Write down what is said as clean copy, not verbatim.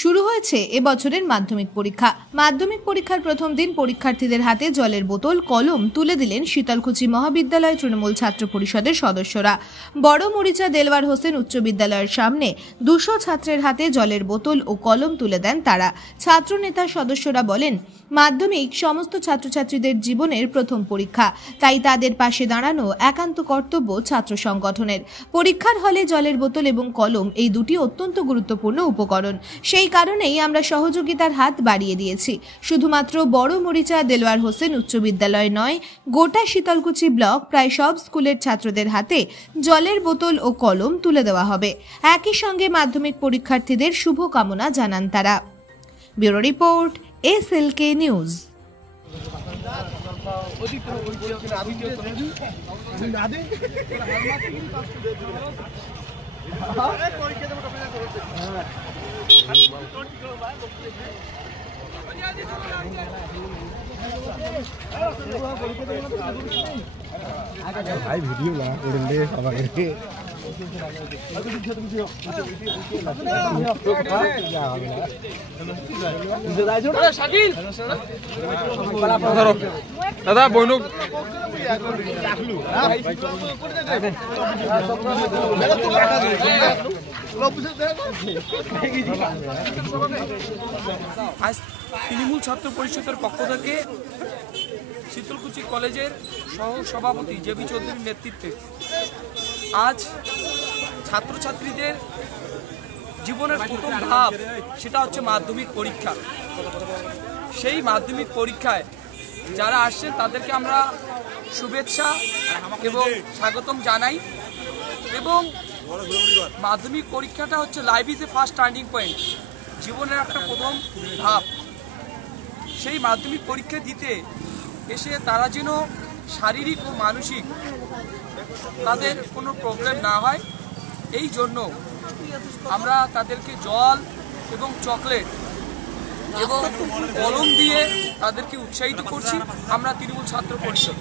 শুরু হয়েছে এবছরের মাধ্যমিক পরীক্ষা। মাধ্যমিক পরীক্ষার প্রথম দিন পরীক্ষার্থীদের হাতে জলের বোতল, কলম তুলে দিলেন শীতলকুচি মহাবিদ্যালয় তৃণমূল ছাত্র পরিষদের সদস্যরা। বড় মরিচা দেলওয়ার হোসেন উচ্চ বিদ্যালয়ের সামনে 200 ছাত্রের হাতে জলের বোতল ও কলম তুলে দেন তারা। ছাত্র নেতার সদস্যরা বলেন, মাধ্যমিক সমস্ত ছাত্রছাত্রীদের জীবনের প্রথম পরীক্ষা, তাই তাদের পাশে দাঁড়ানো একান্ত কর্তব্য ছাত্র সংগঠনের। পরীক্ষার হলে জলের বোতল এবং কলম এই দুটি অত্যন্ত গুরুত্বপূর্ণ উপকরণ, সেই কারণেই আমরা সহযোগিতার হাত বাড়িয়ে দিয়েছি। শুধুমাত্র বড় মরিচা দেলওয়ার হোসেন উচ্চ বিদ্যালয় নয়, গোটা শীতলকুচি ব্লক প্রায় সব স্কুলের ছাত্রদের হাতে জলের বোতল ও কলম তুলে দেওয়া হবে। একই সঙ্গে মাধ্যমিক পরীক্ষার্থীদের শুভ কামনা জানান তারা। Bureau report, SLK news. भाई वीडियो लगा उड़ने सवाल के দাদা বইনুক আজ তৃণমূল ছাত্র পরিষদের পক্ষ থেকে শীতলকুচি কলেজের সহ সভাপতি জেবি চৌধুরীর নেতৃত্বে আজ ছাত্রছাত্রীদের জীবনের প্রথম ধাপ, সেটা হচ্ছে মাধ্যমিক পরীক্ষা। সেই মাধ্যমিক পরীক্ষায় যারা আসছেন তাদেরকে আমরা শুভেচ্ছা এবং স্বাগতম জানাই। এবং মাধ্যমিক পরীক্ষাটা হচ্ছে life is a first turning point, জীবনের একটা প্রথম ধাপ। সেই মাধ্যমিক পরীক্ষা দিতে এসে তারা যেন শারীরিক ও মানসিক তাদের কোনো প্রবলেম না হয়, এই জন্য আমরা তাদেরকে জল এবং চকলেট এবং কলম দিয়ে তাদেরকে উৎসাহিত করছি আমরা তৃণমূল ছাত্র পরিষদ।